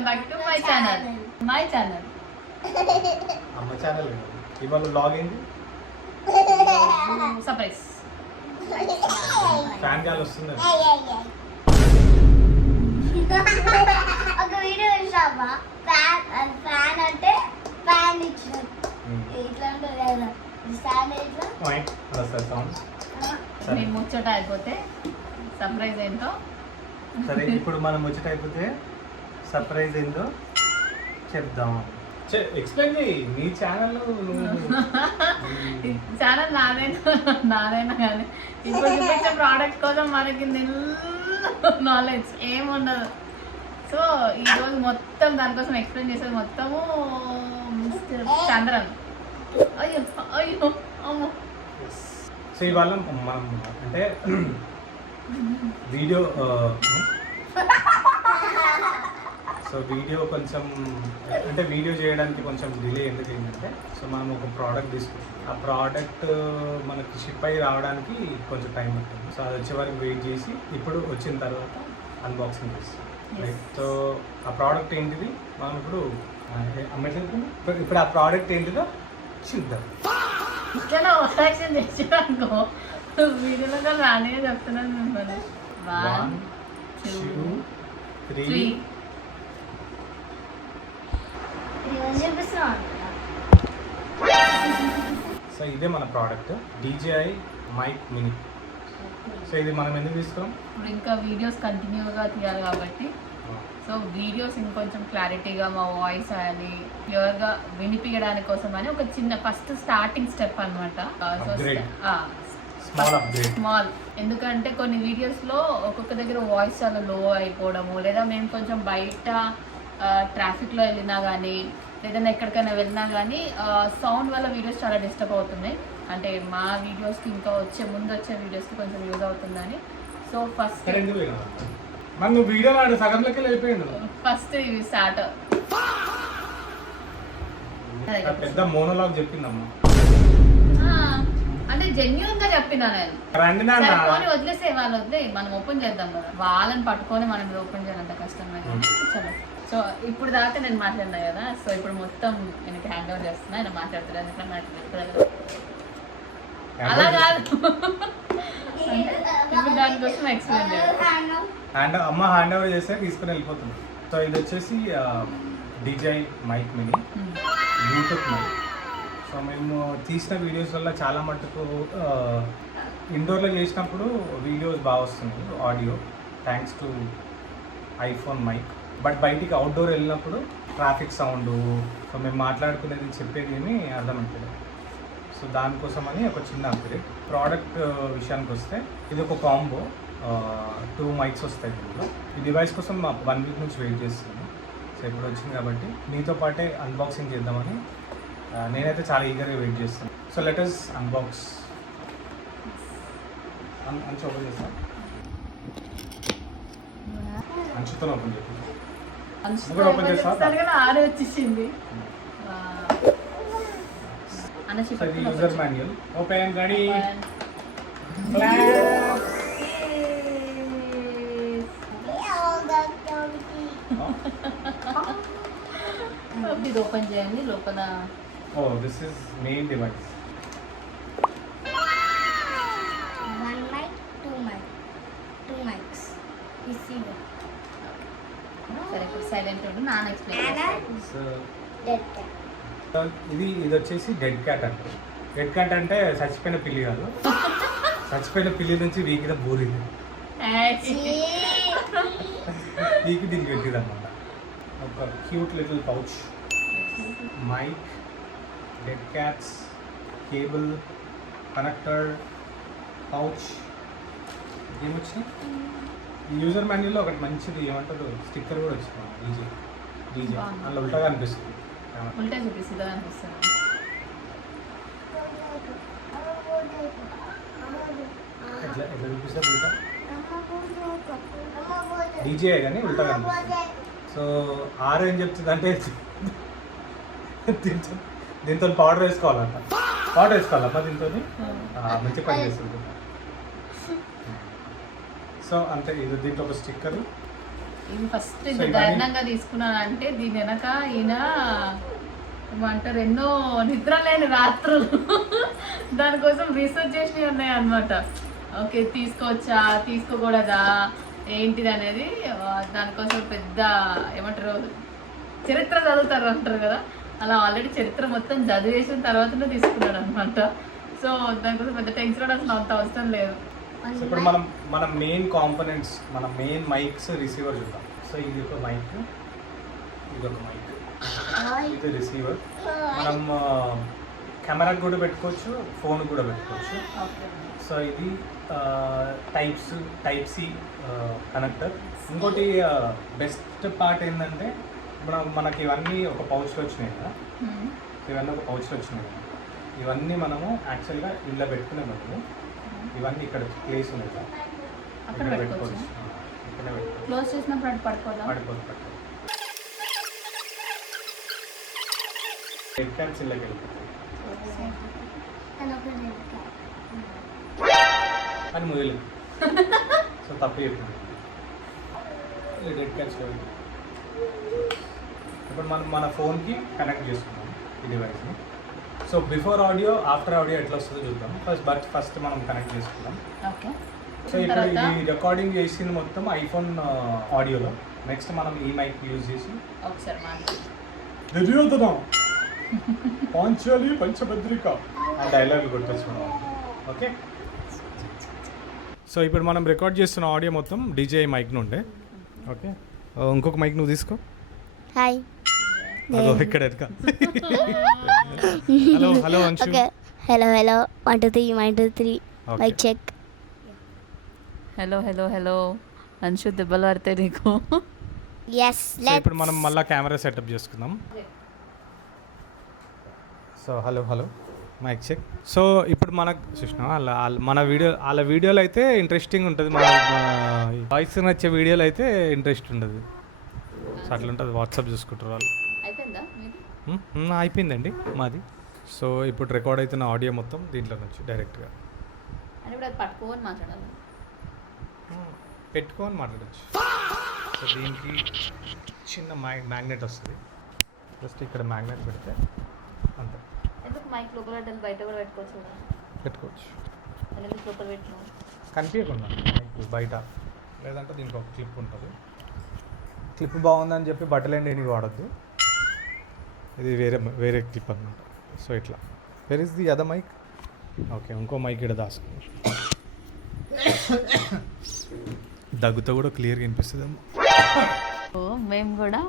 Welcome back to my channel. అమ్మ channel ఇవాళ blog ఏంటి? సర్ప్రైజ్. ఫ్యాన్ గాలి వస్తుంది. ఒక వీడియో చూసావా? ఫ్యాన్ అంటే ఫ్యాన్ ఇచ్చిన ఇట్లా ఉంటుంది కదా, స్టాండ్ ఇట్లా. మీ ముచ్చట అయిపోతే సర్ప్రైజ్ ఏంటో. సరే, ఇప్పుడు మనం ముచ్చట అయిపోతే సర్ప్రైజ్ ఏందో చెప్దాం. ఎక్స్ప్లెయిన్ చేయి. నీ ఛానల్ ఛానల్ నాదైనా కానీ ఇప్పుడు చూపించే ప్రోడక్ట్ కోసం మనకి నాలెడ్జ్ ఏముండదు. సో ఈరోజు మొత్తం దానికోసం ఎక్స్ప్లెయిన్ చేసేది మొత్తము మిస్టర్ చంద్రన్. అయ్యో అయ్యో అమ్మో. సో ఇవాళ మనం అంటే వీడియో కొంచెం అంటే వీడియో చేయడానికి కొంచెం డిలే ఎందుకు ఏంటంటే, సో మనం ఒక ప్రోడక్ట్ తీసుకుంటాం. ఆ ప్రోడక్ట్ మనకి షిప్ అయ్యి రావడానికి కొంచెం టైం పడుతుంది. సో అది వచ్చే వరకు వెయిట్ చేసి ఇప్పుడు వచ్చిన తర్వాత అన్బాక్సింగ్ చేస్తాం. రైట్. సో ఆ ప్రోడక్ట్ ఏంటిది మనం ఇప్పుడు ఇప్పుడు ఆ ప్రోడక్ట్ ఏంటిదో చూద్దాం. ఇట్లా ఓవరాక్షన్ చేసానుకో వీడియోలో కూడా రానే చెప్తున్నాను మిమ్మల్ని. 1 2 3. సో ఇదే మన product DJI mic mini. So ఇది మనం ఎందుకు తీసుకున్నాం? ఇప్పుడు ఇంకా వీడియోస్ కంటిన్యూగా తీయాలి కాబట్టి, సో వీడియోస్ ఇంకొంచెం క్లారిటీగా మా వాయిస్ అని క్లియర్గా వినిపించడానికి కోసం అని ఒక చిన్న ఫస్ట్ స్టార్టింగ్ స్టెప్ అనమాట. స్మాల్. ఎందుకంటే కొన్ని వీడియోస్లో ఒక్కొక్క దగ్గర వాయిస్ చాలా లో అయిపోవడము, లేదా మేము కొంచెం బయట ట్రాఫిక్లో వెళ్ళినా కానీ లేదన్నా ఎక్కడికైనా వెళ్ళినా కానీ సౌండ్ వల్ల వీడియోస్ చాలా డిస్టర్బ్ అవుతున్నాయి. అంటే మా వీడియోస్కి ఇంకా ముందు వచ్చే వీడియోస్కి కొంచెం యూజ్ అవుతుందని. సో ఫస్ట్ ఇవి స్టార్ట్ పెద్ద మోనోలాగ్ చెప్పిందమ్మా. అంటే జెన్యూన్ గా చెప్పినా నేను పోనీ వదిలేసే వాళ్ళు వదిలే, మనం ఓపెన్ చేద్దాం కదా. వాళ్ళని పట్టుకొని మనం ఓపెన్ చేయాలంట కష్టంగా. చలో. సో ఇప్పుడు దాకా నేను మాట్లాడినా కదా, సో ఇప్పుడు మొత్తం నేను హ్యాండ్ ఓవర్ చేస్తున్నా. ఆయన మాట్లాడుతున్నాను అలా కాదు. ఇప్పుడు దానికోసం ఎక్స్ప్లెయిన్ చేయాలి. అమ్మ హ్యాండ్ ఓవర్ చేస్తే తీసుకుని వెళ్ళిపోతుంది. సో ఇది వచ్చేసి DJI mic mini Bluetooth mic. So మేము తీసిన వీడియోస్ వల్ల చాలా మటుకు ఇండోర్లో చేసినప్పుడు వీడియోస్ బాగా వస్తుంది, audio, thanks to iPhone mic. But బయటికి అవుట్డోర్ వెళ్ళినప్పుడు ట్రాఫిక్ సౌండ్, సో మేము మాట్లాడుకునేది చెప్పేది ఏమీ అర్థమవుతుంది. సో దానికోసమని ఒక చిన్న అప్గ్రేడ్. ప్రోడక్ట్ విషయానికి వస్తే ఇది ఒక కాంబో, 2 మైక్స్ వస్తాయి దీంట్లో. ఈ డివైస్ కోసం 1 వీక్ నుంచి వెయిట్ చేస్తున్నాను. సో ఇప్పుడు వచ్చింది కాబట్టి మీతో పాటే అన్బాక్సింగ్ చేద్దామని నేనైతే చాలా ఈగర్గా వెయిట్ చేస్తాను. So let us unbox. అంచు ఓపెన్ చేస్తాను. అంచుతో ఓపెన్ చేస్తాను. ఆడే వచ్చేసింది. User manual open. రెడీ. ఇది ఓపెన్ చేయండి. లోపల this is main device. 1 mic, 2 mics. సరే ఇప్పుడు సైలెంట్ ఉండు, నాన్న ఎక్స్ప్లెయిన్. ఇది వచ్చేసి డెడ్ క్యాట్ అంటే. డెడ్ క్యాట్ అంటే చచ్చిపోయిన పిల్లి కాదు, చచ్చిపోయిన పిల్లి నుంచి వీకిన బూరింది వీకి దీనికి పెట్టింది అనమాట. ఒక cute little pouch, mic, dead cats, cable, connector, pouch. ఏమొచ్చినాయి? ఈ యూజర్ మాన్యువల్లో ఒకటి మంచిది ఏమంటారు, స్టిక్కర్ కూడా వచ్చింది. డీజే అందులో ఉల్టాగా అనిపిస్తుంది. ఉల్టా చూపిస్తుందా అనిపిస్తుంది. ఎట్లా చూపిస్తే ఉల్టా డీజే కానీ ఉల్టాగా అనిపిస్తుంది. సో ఆరు ఏం చెప్తుంది అంటే దీంతో పౌడర్ వేసుకోవాలంట. పౌడర్ వేసుకోవాలమ్మా దీంతో, మంచి పని చేస్తుంది. సో అంతే. ఇది దీంట్లో ఒక స్టిక్కరు, ఇది ఫస్ట్ So, ఇంత ఇవన్నీ- దారుణంగా తీసుకున్నానంటే దీని వెనక ఈయన ఏమంటారు ఎన్నో నిద్ర లేని రాత్రులు దానికోసం రీసెర్చ్ చేసినవి ఉన్నాయి అనమాట. ఓకే తీసుకోవచ్చా తీసుకోకూడదా ఏంటిది అనేది దానికోసం పెద్ద ఏమంటారు చరిత్ర చదువుతారు అంటారు కదా, అలా ఆల్రెడీ చరిత్ర మొత్తం చదివేసిన తర్వాతనే తీసుకున్నాడు అనమాట. సో దానికోసం పెద్ద టెన్షన్ పడాల్సిన అంత అవసరం లేదు. సో ఇప్పుడు మన మెయిన్ కాంపోనెంట్స్, మన మెయిన్ మైక్స్, రిసీవర్ చూద్దాం. సో ఇది ఒక మైక్, ఇది ఒక మైక్, ఇది రిసీవర్. మనం కెమెరాకి కూడా పెట్టుకోవచ్చు, ఫోన్ కూడా పెట్టుకోవచ్చు. ఓకే సో ఇది టైప్ సి కనెక్టర్. ఇంకోటి బెస్ట్ పార్ట్ ఏంటంటే మనకి ఇవన్నీ ఒక పౌచ్లో వచ్చినాయి కదా, ఇవన్నీ ఒక పౌచ్లో వచ్చినాయి కదా, ఇవన్నీ మనము యాక్చువల్గా ఇంట్లో పెట్టుకునే బదులు ఇవన్నీ ఇక్కడ ప్లేస్ ఉంది కదా, అక్కడ ఇక్కడ పెట్టుకోవచ్చు. పెట్టుకోవచ్చు. ఇక్కడ పెట్టుకోవచ్చు. క్లోజ్ చేసినప్పుడు అటు పడుకోదా? పడుకోవచ్చు. హెడ్ క్యాప్స్ ఇళ్ళకి వెళ్ళిపోతాయి తను ఒక రెడ్ క్యాట్. అని మొదలు. సో తప్పు చెప్పింది. డెడ్ క్యాట్స్ ఇప్పుడు మనం మన ఫోన్కి కనెక్ట్ చేసుకున్నాం ఈ డివైస్ని. So before audio after audio ఎట్లా వస్తుందో చూద్దాం. ఫస్ట్ మనం కనెక్ట్ చేసుకుందాం. ఓకే సో ఇక్కడ ఈ రికార్డింగ్ చేసింది మొత్తం ఐఫోన్ ఆడియోలో. నెక్స్ట్ మనం ఈ మైక్ యూజ్ చేసి ఒకసారి మాట్లాడు. దుర్యోధనం పాంచాలి పంచభద్రిక ఆ డైలాగ్ కొట్టొచ్చు. ఓకే, సో ఇప్పుడు మనం రికార్డ్ చేస్తున్న ఆడియో మొత్తం డీజే మైక్ నుండే. ఓకే, ఇంకొక మైక్ నువ్వు తీసుకో. హాయ్. అదో ఇక్కడ ఎరక. Hello hello Anshu. Okay hello 1 2 3 1 2 3 mic check. Hello Anshu దెబ్బలు పడితే నీకు. yes సో ఇప్పుడు మనం మళ్ళీ కెమెరా సెటప్ చేసుకుందాం. So hello mic check. So ఇప్పుడు మనకు చూసినా వాళ్ళ వీడియోలో అయితే ఇంట్రెస్టింగ్ ఉంటుంది, మన వాయిస్ నచ్చే వీడియోలో అయితే ఇంట్రెస్ట్ ఉండదు. సో అట్లా ఉంటుంది. వాట్సాప్ చూసుకుంటారు వాళ్ళు. అయిపోయిందా మీది? అయిపోయిందండి మాది. సో ఇప్పుడు రికార్డ్ అవుతున్న ఆడియో మొత్తం దీంట్లో నుంచి డైరెక్ట్గా అని ఇప్పుడు అది పట్టుకోని మాట్లాడాలి. పెట్టుకొని మాట్లాడచ్చు. సో దీనికి చిన్న మ్యాగ్నెట్ వస్తుంది. జస్ట్ ఇక్కడ మ్యాగ్నెట్ పెడితే అంతే. ఎందుకు మైక్ లోపల పెట్టాలి, బయట కూడా పెట్టుకోవచ్చు కదా. పెట్టుకోవచ్చు. అది ఎందుకు లోపల పెట్టినావు? కనిపించకుండా మైక్ బయట, లేదంటే దీనికి ఒక క్లిప్ ఉంటుంది. క్లిప్ బాగుందని చెప్పి బట్టలేండి దేనికి వాడద్దు. ఇది వేరే క్లిప్ అనమాట. సో ఇట్లా where is the other mic. Okay, ఇంకో మైక్ ఇక్కడ దాచుకోండి. దగ్గుతో కూడా క్లియర్గా వినిపిస్తుంది. సో మేము కూడా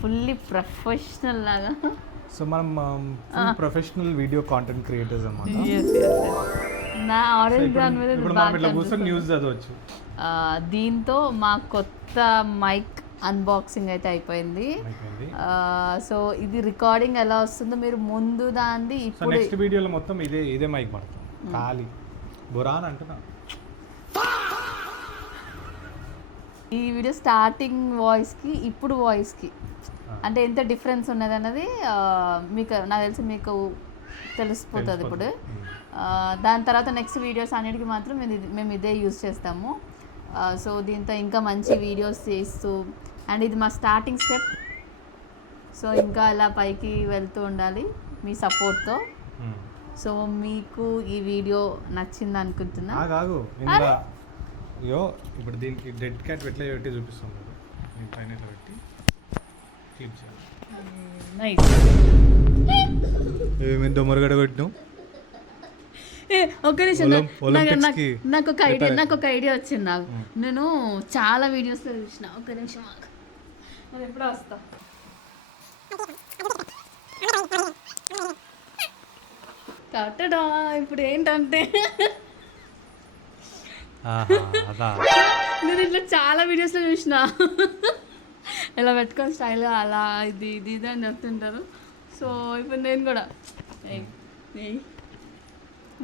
ఫుల్లీ ప్రొఫెషనల్ లాగా. సో మనం ప్రొఫెషనల్ వీడియో కాంటెంట్ క్రియేటర్స్ అన్నమాట. నా ఆరెంజ్ బ్రౌన్ మీద ఇప్పుడు మనం ఇట్లా కూర్చొని న్యూస్ చదవచ్చు. దీంతో మా కొత్త మైక్ అన్బాక్సింగ్ అయితే అయిపోయింది. సో ఇది రికార్డింగ్ ఎలా వస్తుందో మీరు ముందు దాన్ని సో ఇప్పుడు నెక్స్ట్ వీడియోలో మొత్తం ఇదే మైక్ పడుతుంది. ఖాళీ బురాన్ అంటున్నా. ఈ వీడియో స్టార్టింగ్ వాయిస్కి ఇప్పుడు వాయిస్కి అంటే ఎంత డిఫరెన్స్ ఉన్నది అన్నది మీకు నాకు తెలిసి మీకు తెలిసిపోతుంది ఇప్పుడు. దాని తర్వాత నెక్స్ట్ వీడియోస్ అన్నిటికీ మాత్రం మేము ఇదే యూజ్ చేస్తాము. సో దీంతో ఇంకా మంచి వీడియోస్ చేస్తూ, అండ్ ఇది మా స్టార్టింగ్ స్టెప్. సో ఇంకా ఇలా పైకి వెళ్తూ ఉండాలి మీ సపోర్ట్తో. సో మీకు ఈ వీడియో నచ్చింది అనుకుంటున్నా. కాదు ఇంకా అయ్యో ఇప్పుడు దీనికి డెడ్ క్యాట్ ఎట్లా పెట్టి చూపిస్తుంది. నేను పైన ఇట్లా పెట్టి క్లిప్ చేయాలి. ఏమేమి దొమ్మరగడ పెట్టినావు? ఒక్క నిమిషం, ఒలింపిక్స్కి నాకు ఒక ఐడియా వచ్చింది. నాకు నేను చాలా వీడియోస్లో చూసిన. ఒక్క నిమిషం నేను ఎప్పుడో వస్తా. కట్టడా ఇప్పుడు ఏంటంటే నేను ఇట్లా చాలా వీడియోస్లో చూసిన ఇలా పెట్టుకొని స్టైల్గా అలా ఇది అని చెప్తుంటారు. సో ఇప్పుడు నేను కూడా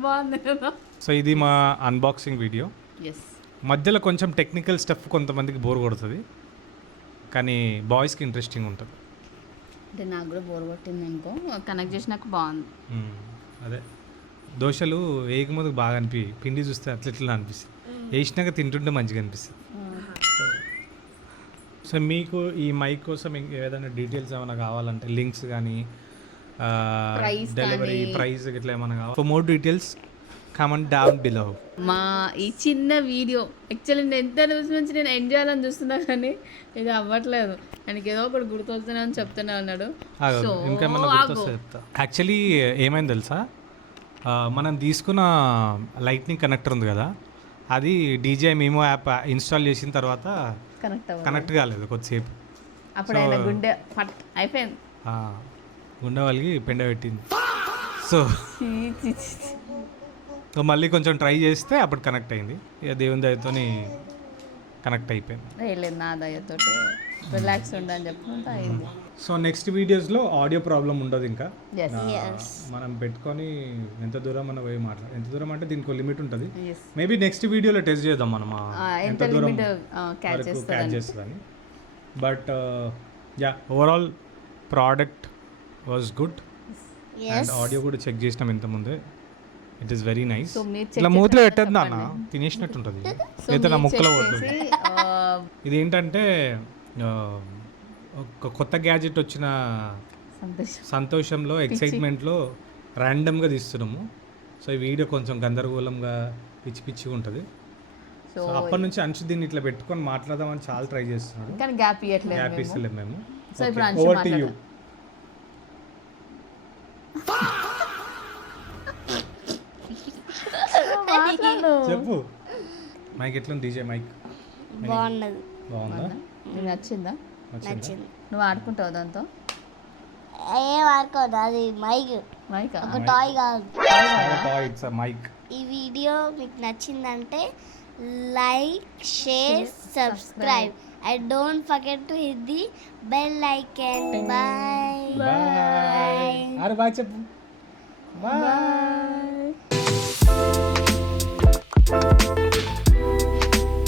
బాగుంది కదా. సో ఇది మా అన్బాక్సింగ్ వీడియో. ఎస్, మధ్యలో కొంచెం టెక్నికల్ స్టఫ్ కొంతమందికి బోర్ కొడుతుంది, కానీ బాయ్స్కి ఇంట్రెస్టింగ్ ఉంటుంది. అంటే నాకు కూడా బోర్ కొట్టింది అనుకో, కనెక్ట్ చేసినాక బాగుంది. అదే దోశలు వేయకముందుకు బాగా పిండి చూస్తే అట్లా అనిపిస్తుంది, వేసినాక తింటుంటే మంచిగా అనిపిస్తుంది. సో మీకు ఈ మైక్ కోసం ఏదైనా డీటెయిల్స్ ఏమైనా కావాలంటే లింక్స్ కానీ Price డెలివరీ కానీ. ప్రైస్ ఇట్లా ఏమైనా కావాలి for more details comment down below. మా ఈ చిన్న వీడియో యాక్చువల్లీ నేను ఎంత రోజు నుంచి నేను ఎంజాయ్ చేయాలని చూస్తున్నా కానీ ఇది అవ్వట్లేదు. ఆయనకి ఏదో ఒకటి గుర్తొస్తున్నా అని చెప్తూనే ఉన్నాడు. సో ఇంకేమన్నా గుర్తొస్తే చెప్తా. యాక్చువల్లీ ఏమైంది తెలుసా, మనం తీసుకున్న లైట్నింగ్ కనెక్టర్ ఉంది కదా, అది డీజే మీమో యాప్ ఇన్స్టాల్ చేసిన తర్వాత కనెక్ట్ కాలేదు కొద్దిసేపు. అప్పుడు ఆయన గుండె పట్ అయిపోయింది, గుండె వాళ్ళకి పెండ పెట్టింది. సో మళ్ళీ కొంచెం ట్రై చేస్తే అప్పుడు కనెక్ట్ అయింది. ఇక దేవుని దయతో కనెక్ట్ అయిపోయింది. లేదు నా దయతోటి రిలాక్స్ ఉండని చెప్పుకుంటా అయింది. సో నెక్స్ట్ వీడియోస్లో ఆడియో ప్రాబ్లం ఉండదు ఇంకా. Yes. మనం పెట్టుకొని ఎంత దూరం మనం పోయి మాట్లాడాలి. ఎంత దూరం అంటే దీనికి లిమిట్ ఉంటుంది. Yes. మేబీ నెక్స్ట్ వీడియోలో టెస్ట్ చేద్దాం మనం ఎంత లిమిట్ క్యాచ్ క్యాచ్ చేస్తుందని. But yeah, overall product was good. And audio కూడా చెక్ చేసినాం ఇంతకుముందే. It is very nice. So, మీరు check ఇలా మూతిలో చేసిన పెట్టద్దు అన్న, చెప్పండి. తినేసినట్టు ఉంటుంది. సో అయితే నా మీరు ముక్కలో check పోతుంది. చేసి, ఇది ఏంటంటే ఒక కొత్త గ్యాజెట్ వచ్చిన సంతోషం. సంతోషంలో ఎక్సైట్మెంట్లో ర్యాండమ్గా తీస్తున్నాము. సో ఈ వీడియో కొంచెం గందరగోళంగా పిచ్చి పిచ్చిగా ఉంటుంది. సో సో అప్పటి నుంచి అంశు దీన్ని ఇట్లా పెట్టుకొని మాట్లాడదామని చాలా ట్రై చేస్తున్నాడు. కానీ గ్యాప్ ఇవ్వట్లేదు గ్యాప్ మేము. ఇస్తలేము మేము. సో ఇప్పుడు అంశు ఓవర్ టు యూ. మాట్లాడు. చెప్పు. మైక్ ఎట్లుంది డీజే మైక్? బాగున్నది, బాగుందా? నీకు నచ్చిందా? నచ్చిందా? నచ్చింది. నువ్వు ఆడుకుంటావు దాంతో? ఏం ఆడుకోదు, అది మైక్, మైకా? ఒక టాయ్ కాదు. It's a mic. ఈ వీడియో మీకు నచ్చిందంటే like, share, subscribe and don't forget to hit the bell icon. Bye bye. అరే బాయ్ చెప్పు. బాయ్.